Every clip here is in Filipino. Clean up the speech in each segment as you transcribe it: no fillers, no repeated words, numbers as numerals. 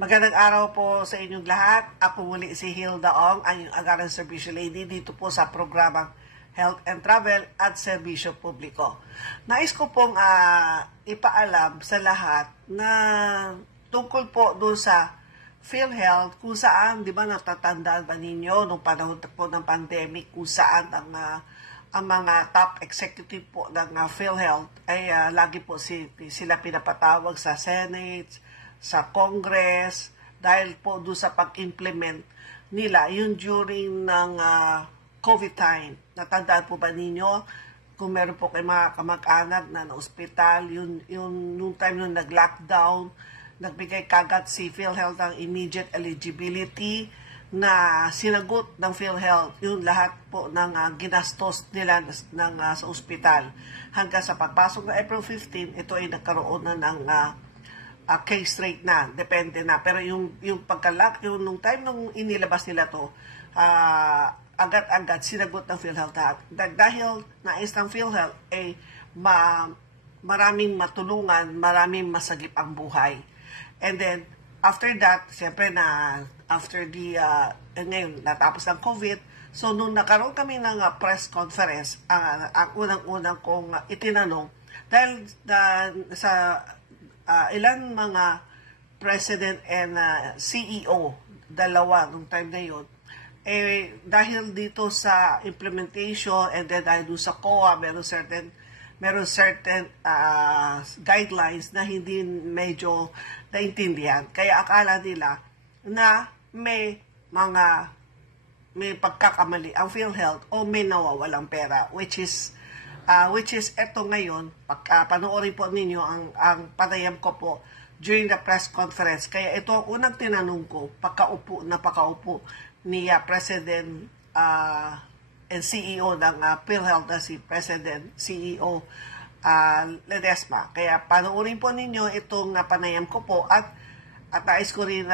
Magandang araw po sa inyong lahat. Ako muli si Hilda Ong, ang inyong Agaran Serbisyo Lady dito po sa programang Health and Travel at Serbisyo Publiko. Nais ko pong ipaalam sa lahat na tungkol po doon sa PhilHealth, kung saan, di ba natatandaan ba ninyo nung panahon po ng pandemic, kung saan ang mga top executive po ng PhilHealth ay lagi po sila pinapatawag sa Senate, sa Congress, dahil po doon sa pag-implement nila, yung during ng COVID time. Natandaan po ba ninyo, kung meron po kayo mga kamag-anak na na-hospital, yung time yung nag-lockdown, nagbigay kagad si PhilHealth ng immediate eligibility na sinagot ng PhilHealth yung lahat po ng ginastos nila sa ospital. Hanggang sa pagpasok ng April 15, ito ay nagkaroon na ng case rate na, depende na. Pero yung pagkalak, nung time nung inilabas nila to, agad-agad sinagot ng PhilHealth. Dahil nais ng PhilHealth ay maraming matulungan, maraming masagip ang buhay. And then, after that, siyempre after ngayon, natapos ng COVID, so nung nakaroon kami ng press conference, ang unang-unang kong itinanong, dahil sa ilan mga president and CEO, dalawa nung time na yun, dahil dito sa implementation and then dahil sa COA, meron certain guidelines na hindi medyo naintindihan. Kaya akala nila na may pagkakamali ang PhilHealth o may nawawalang pera, which is eto ngayon, panoorin po ninyo ang panayam ko po during the press conference. Kaya ito ang unang tinanong ko, pakaupo ni President and CEO ng PhilHealth na si President CEO Ledesma. Kaya panoorin po ninyo itong panayam ko po at nais ko rin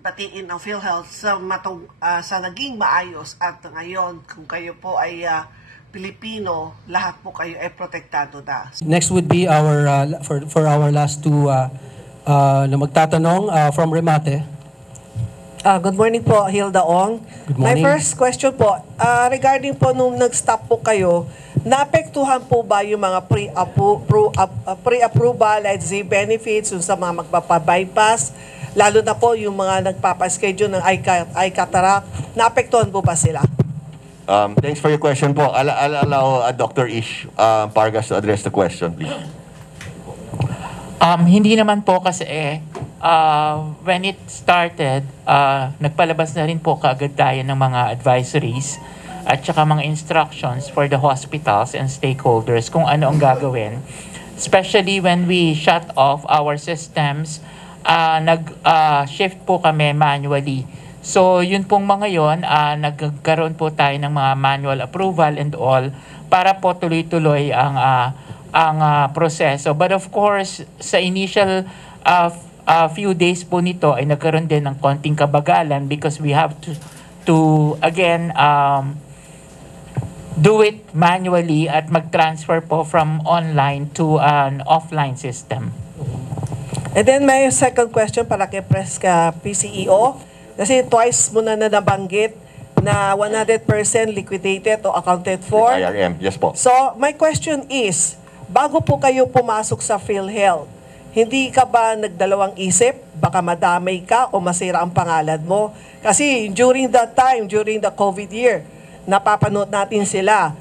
batiin ang PhilHealth sa naging maayos at ngayon kung kayo po ay Pilipino, lahat po kayo ay protektado na. Next would be our for our last two na magtatanong from Remate. Good morning po, Hilda Ong. Good morning. My first question po, regarding po nung nag-stop po kayo, naapektuhan po ba yung mga pre-approval at Z benefits yung sa mga magpapabypass, lalo na po yung mga nagpapaschedule ng eye cataract, naapektuhan po ba sila? Thanks for your question po. I'll allow Dr. Ish Pargas to address the question, please. Hindi naman po kasi when it started, nagpalabas na rin po kaagad tayo ng mga advisories at saka mga instructions for the hospitals and stakeholders kung ano ang gagawin. Especially when we shut off our systems, nag-shift po kami manually. So yun pong mga yon, nagkaroon po tayo ng mga manual approval and all para po tuloy-tuloy ang proseso. But of course, sa initial few days po nito ay nagkaroon din ng konting kabagalan because we have to again do it manually at mag-transfer po from online to an offline system. And then may second question para kay PCEO. Kasi twice mo na nabanggit na 100% liquidated o accounted for. IRM, yes po. So my question is, bago po kayo pumasok sa PhilHealth, hindi ka ba nagdalawang isip? Baka madamay ka o masira ang pangalan mo? Kasi during that time, during the COVID year, napapanood natin sila.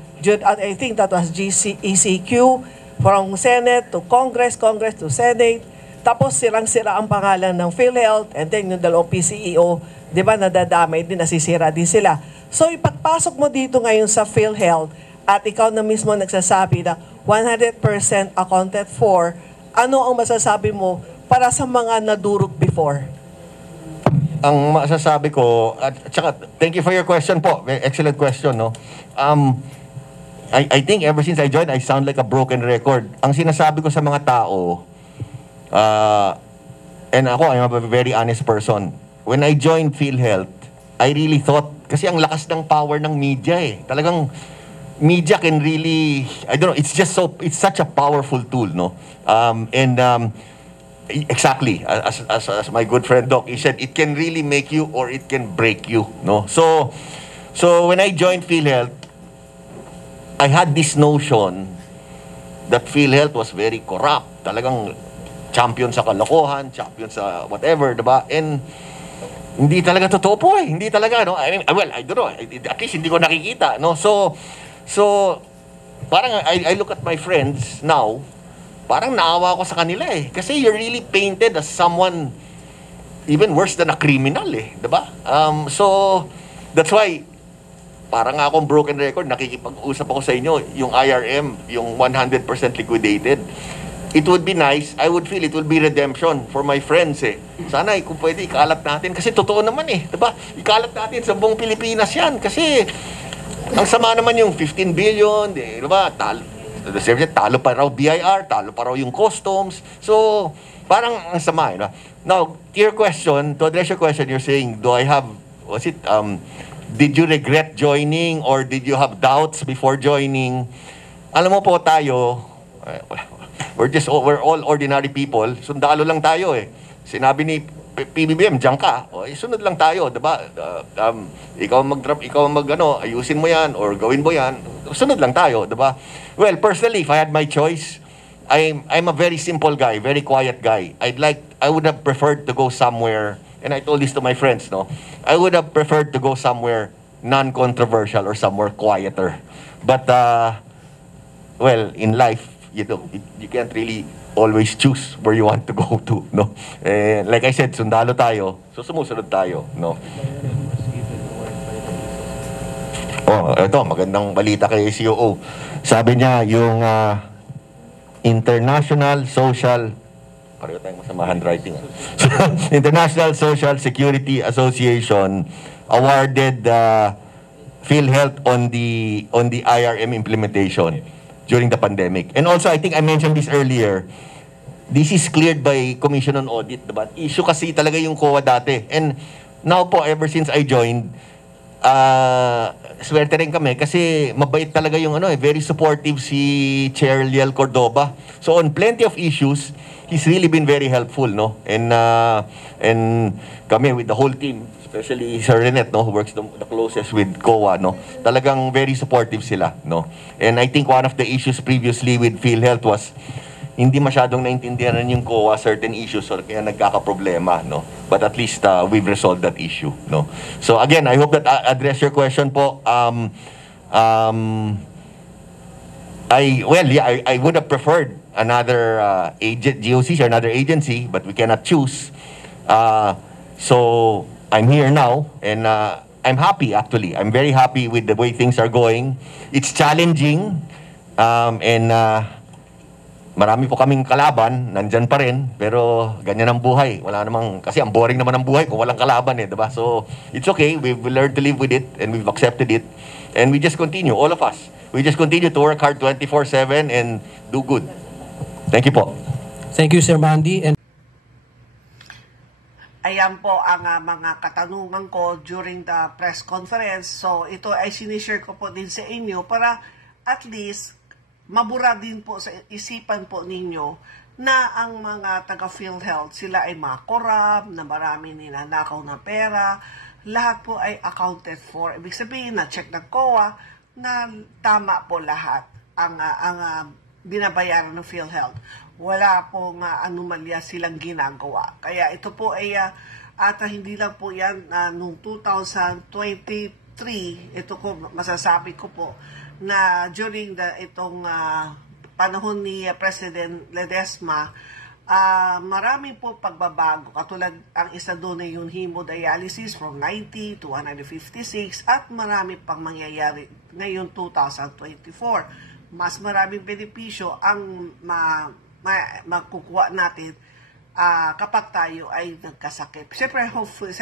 I think that was ECQ, from Senate to Congress, Congress to Senate. Tapos sirang-sira ang pangalan ng PhilHealth and then yung dalawang PCEO, di ba, nadadamay din, nasisira din sila. So ipagpasok mo dito ngayon sa PhilHealth at ikaw na mismo nagsasabi na 100% accounted for, ano ang masasabi mo para sa mga nadurog before? Ang masasabi ko, at saka thank you for your question po. Excellent question, no? I think ever since I joined, I sound like a broken record. Ang sinasabi ko sa mga tao, and ako, I'm a very honest person. When I joined PhilHealth, I really thought, kasi ang lakas ng power ng media eh. Talagang, media can really, I don't know, it's such a powerful tool, no? exactly, as my good friend Doc, he said, it can really make you or it can break you, no? So when I joined PhilHealth, I had this notion that PhilHealth was very corrupt. Talagang champion sa kalokohan, champion sa whatever, diba? And hindi talaga totoo po eh. Hindi talaga, no? I mean, well, I don't know. At least hindi ko nakikita, no? So parang I look at my friends now, parang naawa ko sa kanila eh. Kasi you're really painted as someone even worse than a criminal eh. Diba? So, that's why, parang akong broken record, nakikipag-usap ako sa inyo, yung IRM, yung 100% liquidated. It would be nice, I would feel it would be redemption for my friends eh. Sana kung pwede ikalat natin, kasi totoo naman eh, diba? Ikalat natin sa buong Pilipinas yan, kasi ang sama naman yung 15 billion, diba? Talo pa raw BIR, talo pa raw yung customs. So, parang ang sama eh. No? Now, to your question, to address your question, you're saying, did you regret joining or did you have doubts before joining? Alam mo po tayo, we're all ordinary people. Sundalo lang tayo eh. Sinabi ni PBBM, diyan ka. Sunod lang tayo, 'di ba? Ikaw ayusin mo 'yan or gawin mo 'yan. Sunod lang tayo, 'di ba? Well, personally, if I had my choice, I'm a very simple guy, very quiet guy. I would have preferred to go somewhere, and I told this to my friends, no. I would have preferred to go somewhere non-controversial or somewhere quieter. But well, in life, you can't really always choose where you want to go to, no? Like I said, sundalo tayo, so sumusunod tayo, no? Oh, ito, magandang balita kay COO. Sabi niya, yung International Social, pareho tayong masama handwriting. International Social Security Association awarded PhilHealth on the IRM implementation during the pandemic. And also, I think I mentioned this earlier, this is cleared by Commission on Audit, diba? Issue kasi talaga yung COA dati. And now po, ever since I joined, swerte rin kami kasi mabait talaga yung very supportive si Chair Liel Cordoba. So on plenty of issues, he's really been very helpful, no? And kami with the whole team, especially Sir Renet, no, who works the closest with COA, no, talagang very supportive sila, no. And I think one of the issues previously with PhilHealth was hindi masyadong naintindihan yung COA certain issues or kaya nagkakaproblema, no. But at least we've resolved that issue, no. So again, I hope that I address your question po. I would have preferred another GOC or another agency, but we cannot choose. So I'm here now, and I'm happy actually. I'm very happy with the way things are going. It's challenging, and marami po kaming kalaban, nandyan pa rin, pero ganyan ang buhay. Wala namang, kasi ang boring naman ang buhay kung walang kalaban eh, diba? So, it's okay, we've learned to live with it, and we've accepted it, and we just continue, all of us. We just continue to work hard 24/7 and do good. Thank you po. Thank you, Sir Mandy. And Ayan po ang mga katanungan ko during the press conference. So, ito ay sinishare ko po din sa inyo para at least mabura din po sa isipan po ninyo na ang mga taga PhilHealth, sila ay makorap, na marami ninanakaw na pera, lahat po ay accounted for. Ibig sabihin na check ng COA na tama po lahat ang binabayaran ng PhilHealth. Wala pong anomalya silang ginagawa. Kaya ito po ay at hindi lang po yan noong 2023, ito ko masasabi ko po na during itong panahon ni President Ledesma, marami po pagbabago. Katulad ang isa doon ay yung hemodialysis from 90 to 156 at marami pang mangyayari ngayon 2024. Mas maraming benepisyo ang makukuha natin kapag tayo ay nagkasakit. Siyempre, hopefully,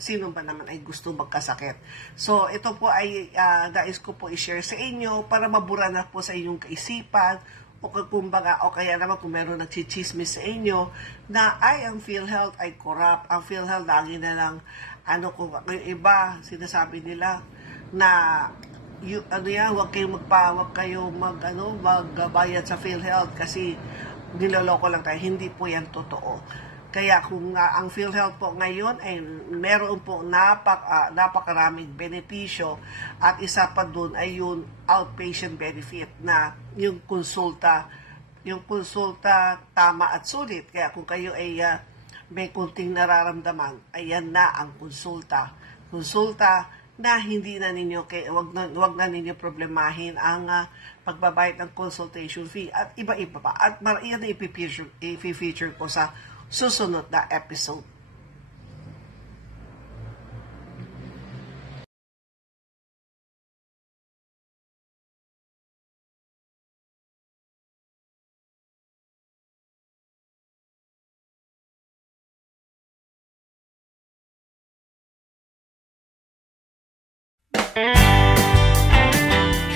sino ba naman ay gusto magkasakit. So, ito po ay nais ko po i-share sa inyo para mabura na po sa inyong kaisipan o kumbaga, o kaya naman kung meron nagchichismis sa inyo na ang PhilHealth ay corrupt. Ang PhilHealth lagi na lang, kung yung iba, sinasabi nila na Huwag kayong magbayad sa PhilHealth kasi niloloko lang tayo. Hindi po yan totoo. Kaya kung ang PhilHealth po ngayon ay meron po napakaraming benepisyo at isa pa doon ay yung outpatient benefit na yung konsulta tama at sulit. Kaya kung kayo ay may kunting nararamdaman, ayan na ang konsulta. Konsulta na hindi na ninyo, wag na ninyo problemahin ang pagbabayad ng consultation fee at iba-iba pa. At yan na i-feature ko sa susunod na episode.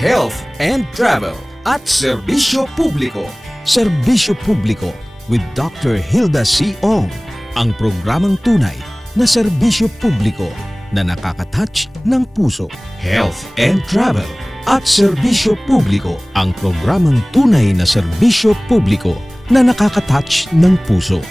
Health and Travel at Serbisyo Publiko. Serbisyo Publiko with Dr. Hilda C. Ong. Ang programang tunay na serbisyo publiko na nakaka-touch ng puso. Health and Travel at Serbisyo Publiko. Ang programang tunay na serbisyo publiko na nakaka-touch ng puso.